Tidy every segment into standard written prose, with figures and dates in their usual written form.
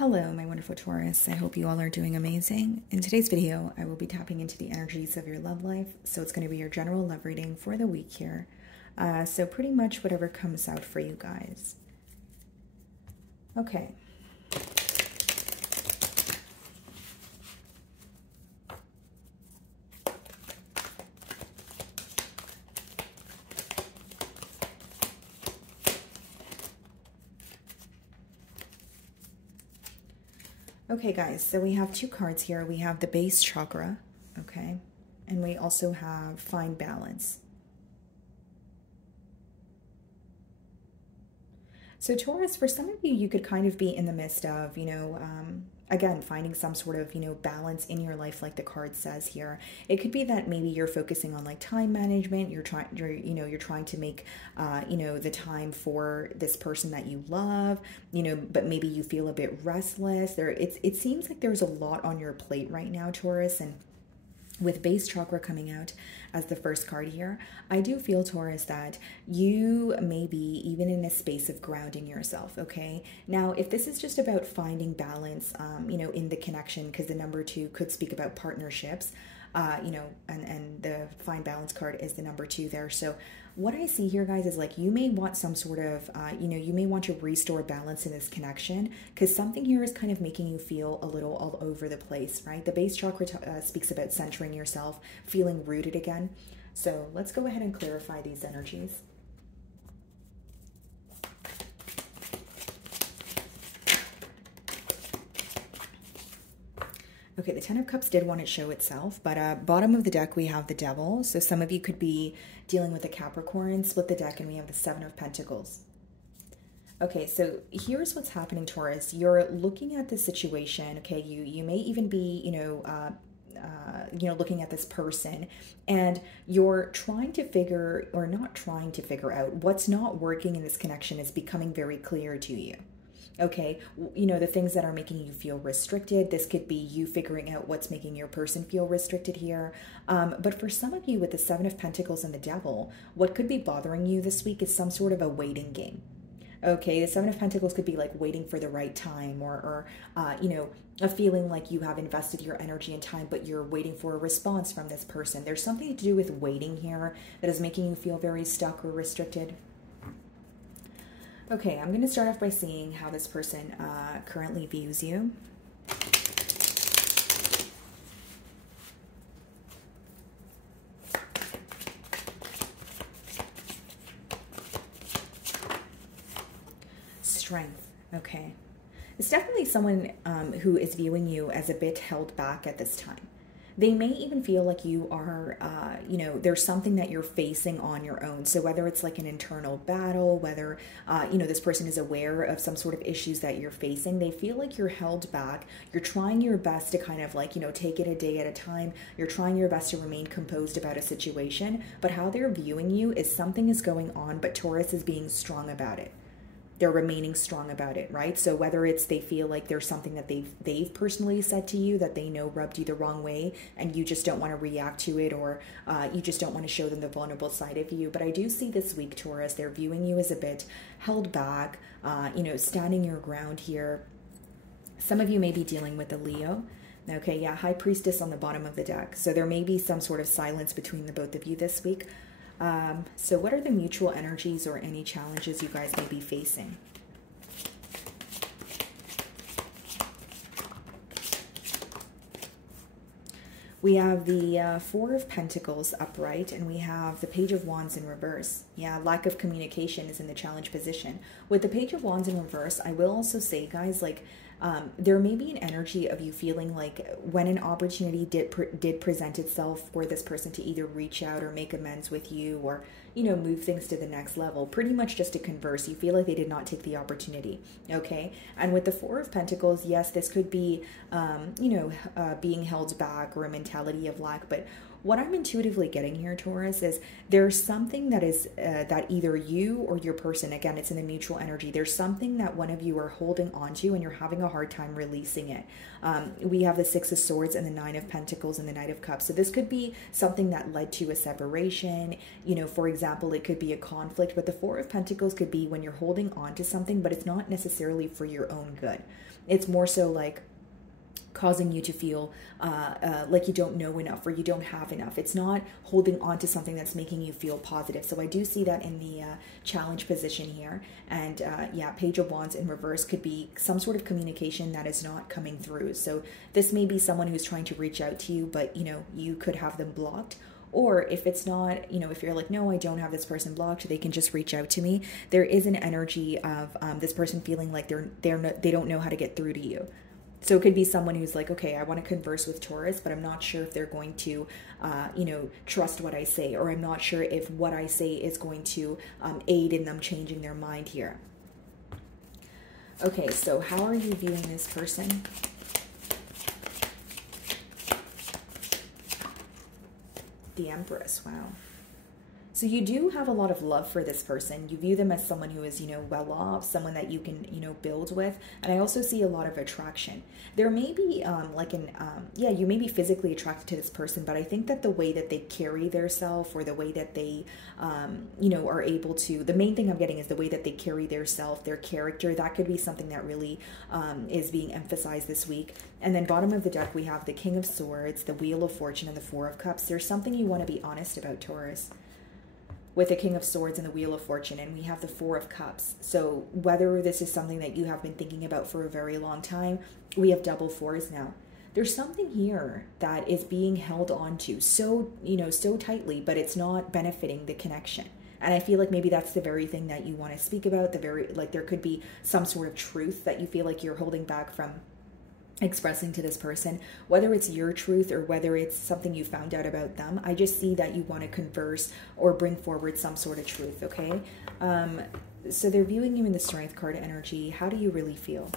Hello, my wonderful Taurus. I hope you all are doing amazing. In today's video, I will be tapping into the energies of your love life. So it's going to be your general love reading for the week here. So pretty much whatever comes out for you guys. Okay. Okay, guys, so we have two cards here. We have the base chakra, okay, and we also have find balance. So Taurus, for some of you, you could kind of be in the midst of, again, finding some sort of, balance in your life, like the card says here. It could be that maybe you're focusing on like time management. You're trying to make, the time for this person that you love, but maybe you feel a bit restless. It seems like there's a lot on your plate right now, Taurus, and with base chakra coming out as the first card here, I do feel, Taurus, that you may be even in a space of grounding yourself, okay? Now, if this is just about finding balance, in the connection, because the number 2 could speak about partnerships, and the find balance card is the number 2 there. So what I see here, guys, is like you may want some sort of, you may want to restore balance in this connection because something here is kind of making you feel a little all over the place, right? The base chakra speaks about centering yourself, feeling rooted again. So let's go ahead and clarify these energies. Okay, the Ten of Cups did want to show itself, but bottom of the deck, we have the Devil. So some of you could be dealing with a Capricorn. Split the deck, and we have the Seven of Pentacles. Okay, so here's what's happening, Taurus. You're looking at this situation, okay? You may even be, looking at this person, and you're trying to figure, or not trying to figure out, what's not working in this connection is becoming very clear to you. Okay, the things that are making you feel restricted, this could be you figuring out what's making your person feel restricted here. But for some of you with the Seven of Pentacles and the Devil, what could be bothering you this week is some sort of a waiting game. Okay, the Seven of Pentacles could be like waiting for the right time, or a feeling like you have invested your energy and time, but you're waiting for a response from this person. There's something to do with waiting here that is making you feel very stuck or restricted. Okay, I'm going to start off by seeing how this person currently views you. Strength, okay. It's definitely someone who is viewing you as a bit held back at this time. They may even feel like you are, there's something that you're facing on your own. So whether it's like an internal battle, whether, this person is aware of some sort of issues that you're facing, they feel like you're held back. You're trying your best to kind of like, take it a day at a time. You're trying your best to remain composed about a situation. But how they're viewing you is something is going on, but Taurus is being strong about it. They're remaining strong about it, right? So whether it's they feel like there's something that they've personally said to you that they know rubbed you the wrong way and you just don't want to react to it, or you just don't want to show them the vulnerable side of you. But I do see this week, Taurus, they're viewing you as a bit held back, standing your ground here. Some of you may be dealing with a Leo. Okay, yeah, High Priestess on the bottom of the deck. So there may be some sort of silence between the both of you this week. So what are the mutual energies or any challenges you guys may be facing? We have the Four of Pentacles upright, and we have the Page of Wands in reverse. Yeah, lack of communication is in the challenge position. With the Page of Wands in reverse, I will also say, guys, like, there may be an energy of you feeling like when an opportunity did present itself for this person to either reach out or make amends with you, or move things to the next level, pretty much just to converse, you feel like they did not take the opportunity. Okay, and with the Four of Pentacles, yes, this could be being held back or a mentality of lack, but What I'm intuitively getting here, Taurus, is there's something that is that either you or your person, again, it's in the mutual energy, there's something that one of you are holding on to and you're having a hard time releasing it. We have the Six of Swords and the Nine of Pentacles and the Knight of Cups. So this could be something that led to a separation. You know, for example, it could be a conflict, but the Four of Pentacles could be when you're holding on to something, but it's not necessarily for your own good. It's more so like causing you to feel like you don't know enough or you don't have enough. It's not holding on to something that's making you feel positive. So I do see that in the challenge position here. And yeah, Page of Wands in reverse could be some sort of communication that is not coming through. So this may be someone who's trying to reach out to you, but you know, you could have them blocked. Or if it's not, you know, if you're like, no, I don't have this person blocked, they can just reach out to me. There is an energy of this person feeling like they don't know how to get through to you. So it could be someone who's like, okay, I want to converse with Taurus, but I'm not sure if they're going to, you know, trust what I say, or I'm not sure if what I say is going to aid in them changing their mind here. Okay, so how are you viewing this person? The Empress, wow. So you do have a lot of love for this person. You view them as someone who is, you know, well off, someone that you can, you know, build with. And I also see a lot of attraction. There may be yeah, you may be physically attracted to this person, but I think that the way that they carry theirself, or the way that they, you know, are able to, the main thing I'm getting is the way that they carry theirself, their character. That could be something that really is being emphasized this week. And then bottom of the deck, we have the King of Swords, the Wheel of Fortune, and the Four of Cups. There's something you want to be honest about, Taurus, with the King of Swords and the Wheel of Fortune, and we have the Four of Cups. So whether this is something that you have been thinking about for a very long time, we have double fours now. There's something here that is being held on to so, you know, so tightly, but it's not benefiting the connection. And I feel like maybe that's the very thing that you want to speak about, like there could be some sort of truth that you feel like you're holding back from expressing to this person, whether it's your truth or whether it's something you found out about them. I just see that you want to converse or bring forward some sort of truth, okay? So they're viewing you in the Strength card energy. How do you really feel?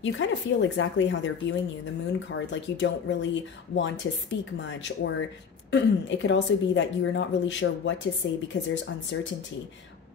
You kind of feel exactly how they're viewing you, the Moon card, like you don't really want to speak much, or it could also be that you're not really sure what to say because there's uncertainty.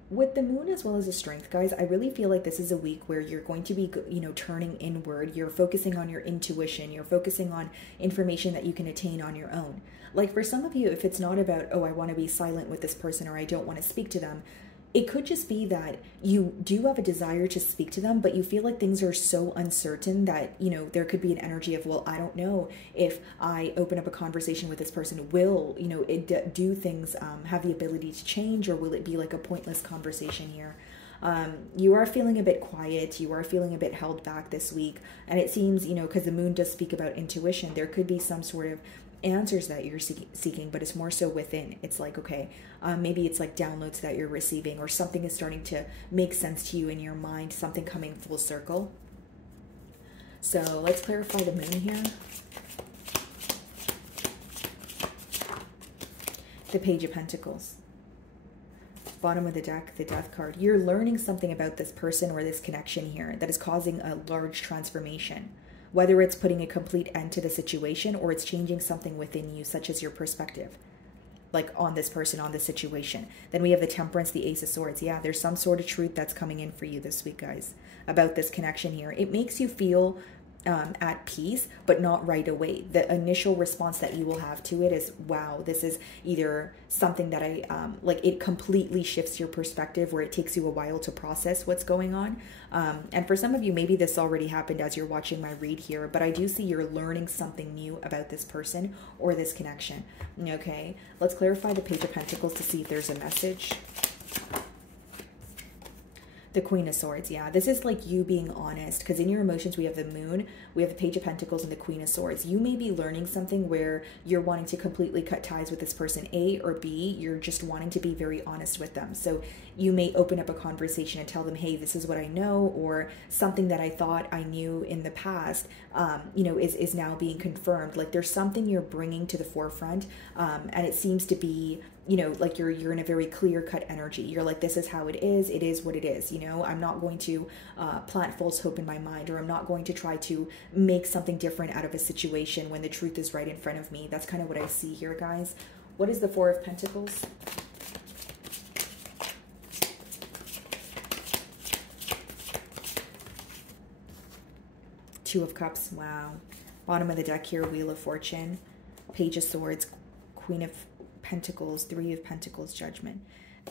With the Moon as well as the Strength, guys, I really feel like this is a week where you're going to be, you know, turning inward. You're focusing on your intuition. You're focusing on information that you can attain on your own. Like for some of you, if it's not about, oh, I want to be silent with this person or I don't want to speak to them, it could just be that you do have a desire to speak to them, but you feel like things are so uncertain that, you know, there could be an energy of, well, I don't know if I open up a conversation with this person, will, you know, do things have the ability to change, or will it be like a pointless conversation here? You are feeling a bit quiet. You are feeling a bit held back this week. And it seems, you know, because the Moon does speak about intuition, there could be some sort of answers that you're seeking, but it's more so within. It's like, okay, maybe it's like downloads that you're receiving, or something is starting to make sense to you in your mind, something coming full circle. So let's clarify the Moon here. The Page of Pentacles. Bottom of the deck, the Death card. You're learning something about this person or this connection here that is causing a large transformation. Whether it's putting a complete end to the situation or it's changing something within you, such as your perspective, like on this person, on the situation. Then we have the Temperance, the Ace of Swords. Yeah, there's some sort of truth that's coming in for you this week, guys, about this connection here. It makes you feel at peace, but not right away. The initial response that you will have to it is, wow, this is either something that I like, it completely shifts your perspective, where it takes you a while to process what's going on. And for some of you, maybe this already happened as you're watching my read here, but I do see you're learning something new about this person or this connection. Okay, let's clarify the Page of Pentacles to see if there's a message. The Queen of Swords, yeah. This is like you being honest, because in your emotions, we have the Moon, we have the Page of Pentacles, and the Queen of Swords. You may be learning something where you're wanting to completely cut ties with this person, A, or B, you're just wanting to be very honest with them. So you may open up a conversation and tell them, hey, this is what I know, or something that I thought I knew in the past, you know, is now being confirmed. Like there's something you're bringing to the forefront, and it seems to be you know, like you're in a very clear cut energy. You're like, this is how it is what it is, you know. I'm not going to plant false hope in my mind, or I'm not going to try to make something different out of a situation when the truth is right in front of me. That's kind of what I see here, guys. What is the Four of Pentacles? Two of Cups, wow. Bottom of the deck here, Wheel of Fortune, Page of Swords, Queen of Pentacles, Three of Pentacles, Judgment.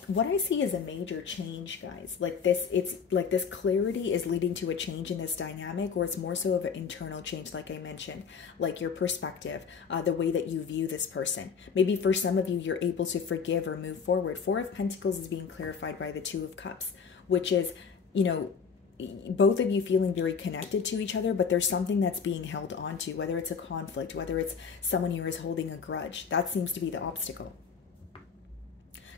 What I see is a major change, guys. Like this, it's like this clarity is leading to a change in this dynamic, or it's more so of an internal change, like I mentioned, like your perspective, the way that you view this person. Maybe for some of you, you're able to forgive or move forward. Four of Pentacles is being clarified by the Two of Cups, which is, you know, both of you feeling very connected to each other, but there's something that's being held on to, whether it's a conflict, whether it's someone who is holding a grudge. That seems to be the obstacle.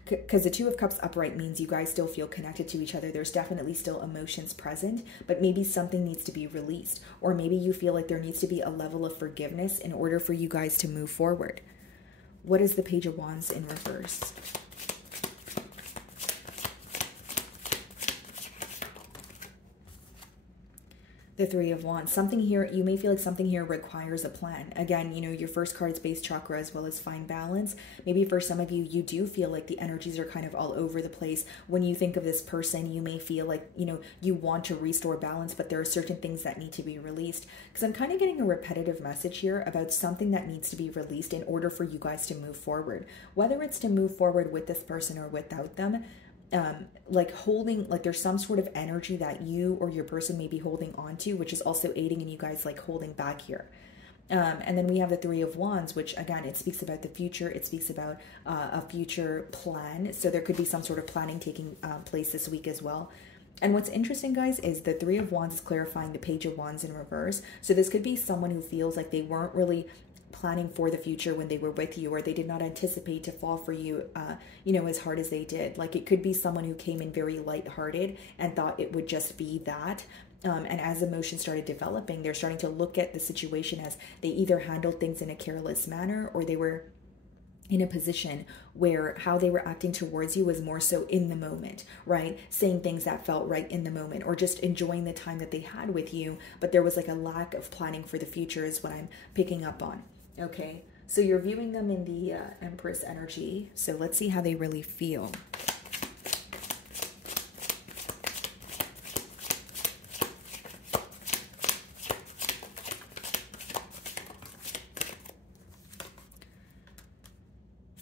Because the Two of Cups upright means you guys still feel connected to each other. There's definitely still emotions present, but maybe something needs to be released, or maybe you feel like there needs to be a level of forgiveness in order for you guys to move forward. What is the Page of Wands in reverse? The Three of Wands. Something here, you may feel like something here requires a plan. Again, you know, your first card is base chakra as well as find balance. Maybe for some of you, you do feel like the energies are kind of all over the place. When you think of this person, you may feel like, you know, you want to restore balance, but there are certain things that need to be released. Because I'm kind of getting a repetitive message here about something that needs to be released in order for you guys to move forward. Whether it's to move forward with this person or without them, like holding, like there's some sort of energy that you or your person may be holding on to, which is also aiding in you guys like holding back here. And then we have the Three of Wands, which again, it speaks about the future. It speaks about a future plan. So there could be some sort of planning taking place this week as well. And what's interesting, guys, is the Three of Wands is clarifying the Page of Wands in reverse. So this could be someone who feels like they weren't really planning for the future when they were with you, or they did not anticipate to fall for you, you know, as hard as they did. Like it could be someone who came in very lighthearted and thought it would just be that. And as emotions started developing, they're starting to look at the situation as they either handled things in a careless manner, or they were in a position where how they were acting towards you was more so in the moment, right? Saying things that felt right in the moment, or just enjoying the time that they had with you. But there was like a lack of planning for the future is what I'm picking up on. Okay, so you're viewing them in the Empress energy. So let's see how they really feel.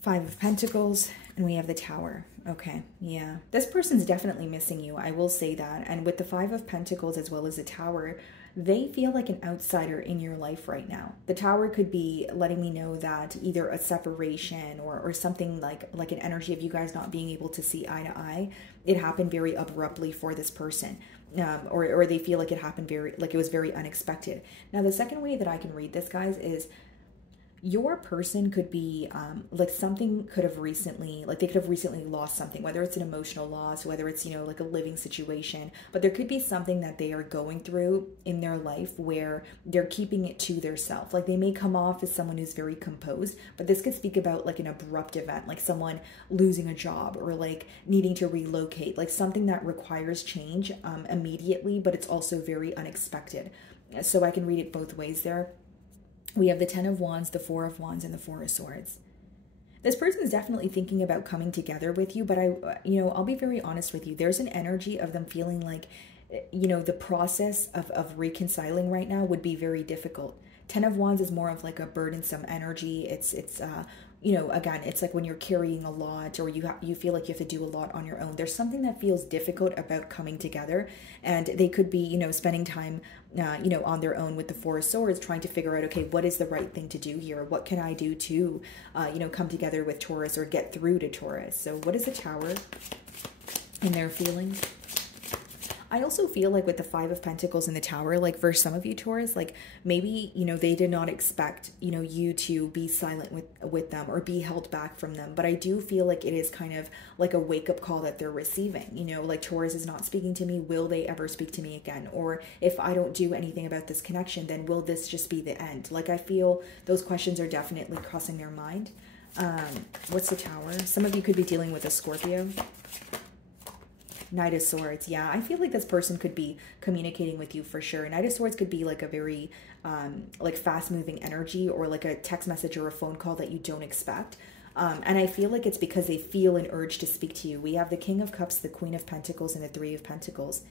Five of Pentacles, and we have the Tower. Okay, yeah. This person's definitely missing you, I will say that. And with the Five of Pentacles as well as the Tower, they feel like an outsider in your life right now. The Tower could be letting me know that either a separation or something like an energy of you guys not being able to see eye to eye, it happened very abruptly for this person. Or they feel like it happened it was very unexpected. Now, the second way that I can read this, guys, is your person could be like something could have recently, like they could have recently lost something, whether it's an emotional loss, whether it's, you know, like a living situation, but there could be something that they are going through in their life where they're keeping it to their self. Like they may come off as someone who's very composed, but this could speak about like an abrupt event, like someone losing a job or like needing to relocate, like something that requires change immediately, but it's also very unexpected. So I can read it both ways there. We have the Ten of Wands, the Four of Wands, and the Four of Swords. This person is definitely thinking about coming together with you, but I'll be very honest with you. There's an energy of them feeling like, you know, the process of reconciling right now would be very difficult. Ten of Wands is more of like a burdensome energy. It's you know, again, it's like when you're carrying a lot, or you feel like you have to do a lot on your own. There's something that feels difficult about coming together, and they could be, you know, spending time, you know, on their own with the Four of Swords, trying to figure out, okay, what is the right thing to do here? What can I do to, you know, come together with Taurus or get through to Taurus? So what is the Tower in their feelings? I also feel like with the Five of Pentacles in the Tower, like for some of you Taurus, like maybe, you know, they did not expect, you know, you to be silent with them or be held back from them. But I do feel like it is kind of like a wake-up call that they're receiving. You know, like Taurus is not speaking to me. Will they ever speak to me again? Or if I don't do anything about this connection, then will this just be the end? Like I feel those questions are definitely crossing their mind. What's the Tower? Some of you could be dealing with a Scorpio. Knight of Swords. Yeah, I feel like this person could be communicating with you for sure. Knight of Swords could be like a very like fast moving energy, or like a text message or a phone call that you don't expect. And I feel like it's because they feel an urge to speak to you. We have the King of Cups, the Queen of Pentacles, and the Three of Pentacles.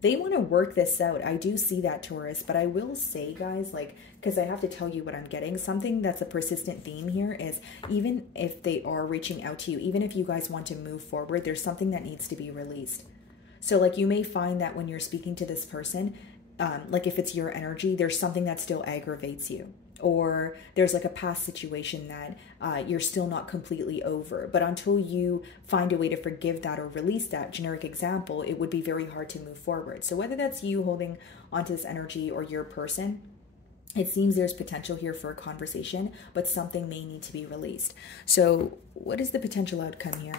They want to work this out. I do see that, Taurus, but I will say, guys, like, because I have to tell you what I'm getting, something that's a persistent theme here is, even if they are reaching out to you, even if you guys want to move forward, there's something that needs to be released. So like, you may find that when you're speaking to this person, like if it's your energy, there's something that still aggravates you. Or there's like a past situation that you're still not completely over. But until you find a way to forgive that or release that, generic example, it would be very hard to move forward. So whether that's you holding onto this energy or your person, it seems there's potential here for a conversation, but something may need to be released. So what is the potential outcome here?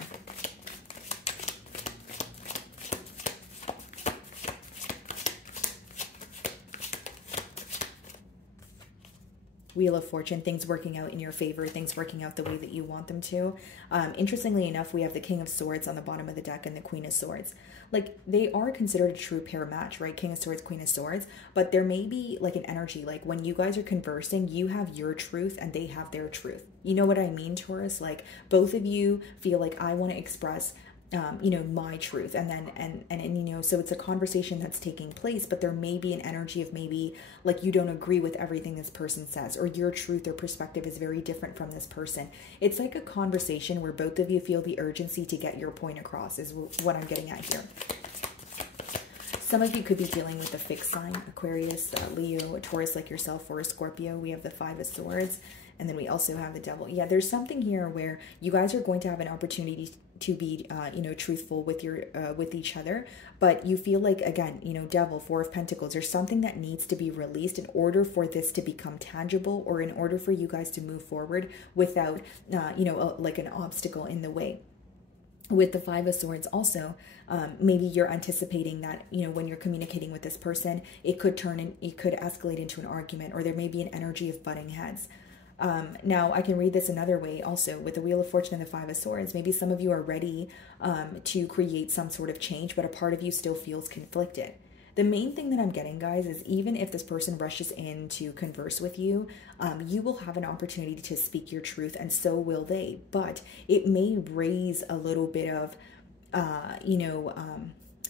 Wheel of Fortune, things working out in your favor, things working out the way that you want them to. Interestingly enough, we have the King of Swords on the bottom of the deck and the Queen of Swords. Like, they are considered a true pair match, right? King of Swords, Queen of Swords. But there may be like an energy, like when you guys are conversing, you have your truth and they have their truth. You know what I mean, Taurus? Like, both of you feel like, I want to express you know, my truth, and then and you know, so it's a conversation that's taking place, but there may be an energy of maybe like you don't agree with everything this person says, or your truth or perspective is very different from this person. It's like a conversation where both of you feel the urgency to get your point across, is what I'm getting at here. Some of you could be dealing with a fixed sign, Aquarius, Leo, a Taurus like yourself, or a Scorpio. We have the Five of Swords, and then we also have the Devil. Yeah, there's something here where you guys are going to have an opportunity to be, you know, truthful with your with each other, but you feel like, again, you know, Devil, Four of Pentacles, there's something that needs to be released in order for this to become tangible, or in order for you guys to move forward without, you know, like an obstacle in the way. With the Five of Swords also, maybe you're anticipating that, you know, when you're communicating with this person, it could turn in, it could escalate into an argument, or there may be an energy of butting heads. Now, I can read this another way also, with the Wheel of Fortune and the Five of Swords. Maybe some of you are ready to create some sort of change, but a part of you still feels conflicted. The main thing that I'm getting, guys, is even if this person rushes in to converse with you, you will have an opportunity to speak your truth, and so will they. But it may raise a little bit of, you know,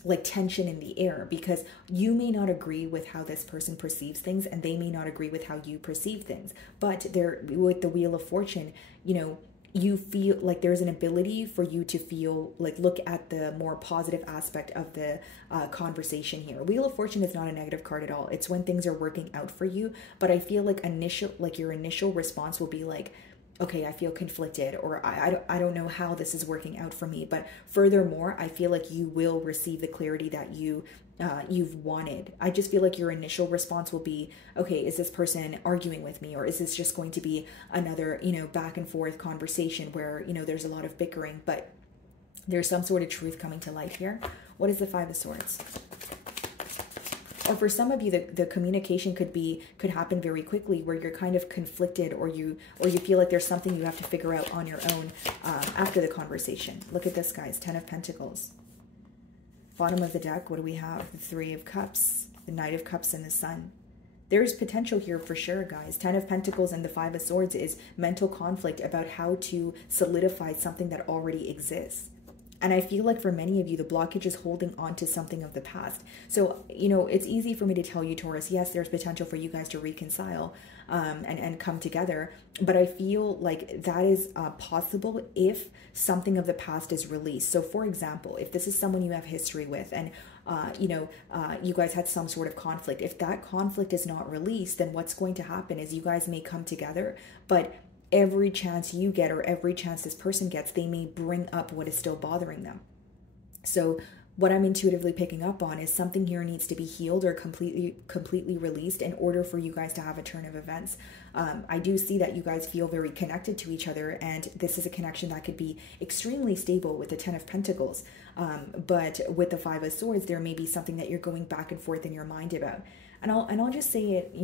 like tension in the air, because you may not agree with how this person perceives things, and they may not agree with how you perceive things. But there, with the Wheel of Fortune, you know, you feel like there's an ability for you to feel like, look at the more positive aspect of the conversation here. Wheel of Fortune is not a negative card at all. It's when things are working out for you. But I feel like your initial response will be like, okay, I feel conflicted, or I don't know how this is working out for me. But furthermore, I feel like you will receive the clarity that you've wanted. I just feel like your initial response will be, okay, is this person arguing with me, or is this just going to be another, you know, back and forth conversation where, you know, there's a lot of bickering, but there's some sort of truth coming to light here. What is the Five of Swords? Or for some of you, the communication could happen very quickly, where you're kind of conflicted, or you feel like there's something you have to figure out on your own after the conversation. Look at this, guys. 10 of Pentacles. Bottom of the deck, what do we have? The Three of Cups, the Knight of Cups, and the Sun. There's potential here for sure, guys. 10 of Pentacles and the Five of Swords is mental conflict about how to solidify something that already exists. And I feel like for many of you, the blockage is holding on to something of the past. So, you know, it's easy for me to tell you, Taurus, yes, there's potential for you guys to reconcile and come together. But I feel like that is possible if something of the past is released. So, for example, if this is someone you have history with, and, you know, you guys had some sort of conflict, if that conflict is not released, then what's going to happen is you guys may come together, but every chance you get, or every chance this person gets, they may bring up what is still bothering them. So what I'm intuitively picking up on is something here needs to be healed or completely released in order for you guys to have a turn of events. I do see that you guys feel very connected to each other, and this is a connection that could be extremely stable with the 10 of Pentacles. But with the Five of Swords, there may be something that you're going back and forth in your mind about. I'll just say it,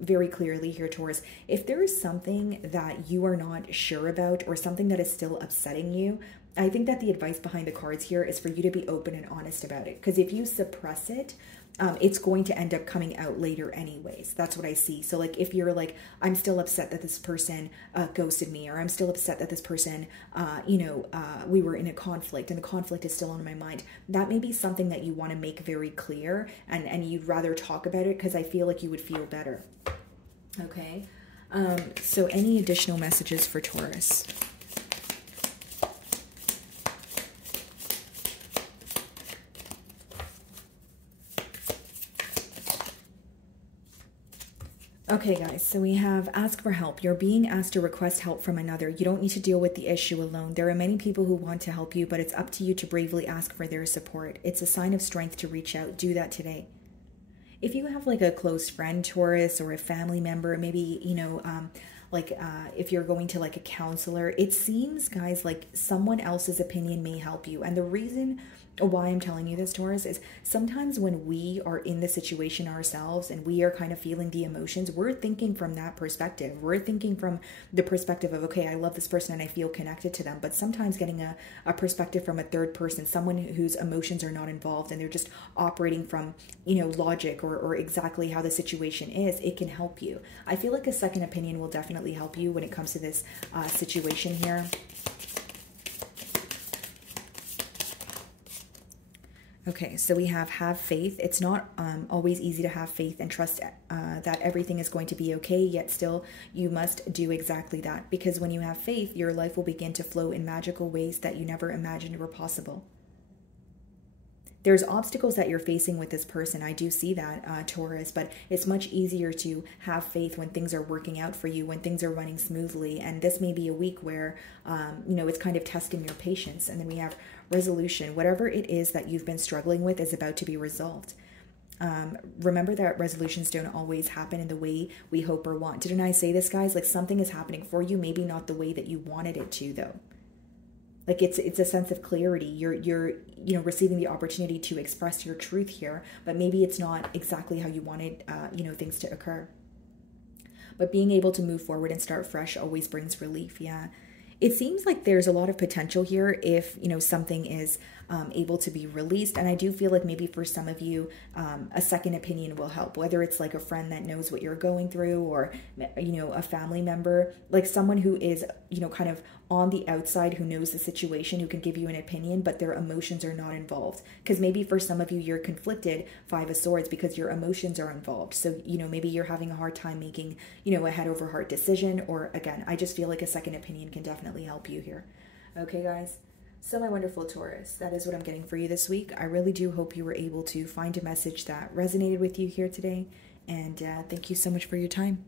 very clearly here, Taurus. If there is something that you are not sure about or something that is still upsetting you, I think that the advice behind the cards here is for you to be open and honest about it. Because if you suppress it, it's going to end up coming out later anyways. That's what I see. So like if you're like, I'm still upset that this person ghosted me, or I'm still upset that this person, we were in a conflict and the conflict is still on my mind, that may be something that you want to make very clear, and you'd rather talk about it because I feel like you would feel better. Okay. So any additional messages for Taurus? Okay, guys, so we have ask for help. You're being asked to request help from another. You don't need to deal with the issue alone. There are many people who want to help you, but it's up to you to bravely ask for their support. It's a sign of strength to reach out. Do that today. If you have like a close friend, Taurus, or a family member, maybe, if you're going to like a counselor, it seems, guys, like someone else's opinion may help you. And the reason why I'm telling you this, Taurus, is sometimes when we are in the situation ourselves and we are kind of feeling the emotions, we're thinking from that perspective. We're thinking from the perspective of, okay, I love this person and I feel connected to them. But sometimes getting a perspective from a third person, someone whose emotions are not involved and they're just operating from, logic or exactly how the situation is, it can help you. I feel like a second opinion will definitely help you when it comes to this situation here. Okay, so we have faith. It's not always easy to have faith and trust that everything is going to be okay, yet still you must do exactly that. Because when you have faith, your life will begin to flow in magical ways that you never imagined were possible. There's obstacles that you're facing with this person. I do see that, Taurus, but it's much easier to have faith when things are working out for you, when things are running smoothly. And this may be a week where, it's kind of testing your patience. And then we have resolution. Whatever it is that you've been struggling with is about to be resolved. Remember that resolutions don't always happen in the way we hope or want. Didn't I say this, guys? Like something is happening for you, maybe not the way that you wanted it to, though. Like it's a sense of clarity. You're receiving the opportunity to express your truth here, but maybe it's not exactly how you wanted things to occur. But being able to move forward and start fresh always brings relief. Yeah. It seems like there's a lot of potential here if, something is able to be released. And I do feel like maybe for some of you, a second opinion will help, whether it's like a friend that knows what you're going through or, a family member, like someone who is, kind of on the outside, who knows the situation, who can give you an opinion, but their emotions are not involved. Because maybe for some of you, you're conflicted, Five of Swords, because your emotions are involved. So, maybe you're having a hard time making, a head over heart decision. Or again, I just feel like a second opinion can definitely help you here. Okay, guys. So my wonderful Taurus, that is what I'm getting for you this week. I really do hope you were able to find a message that resonated with you here today. And thank you so much for your time.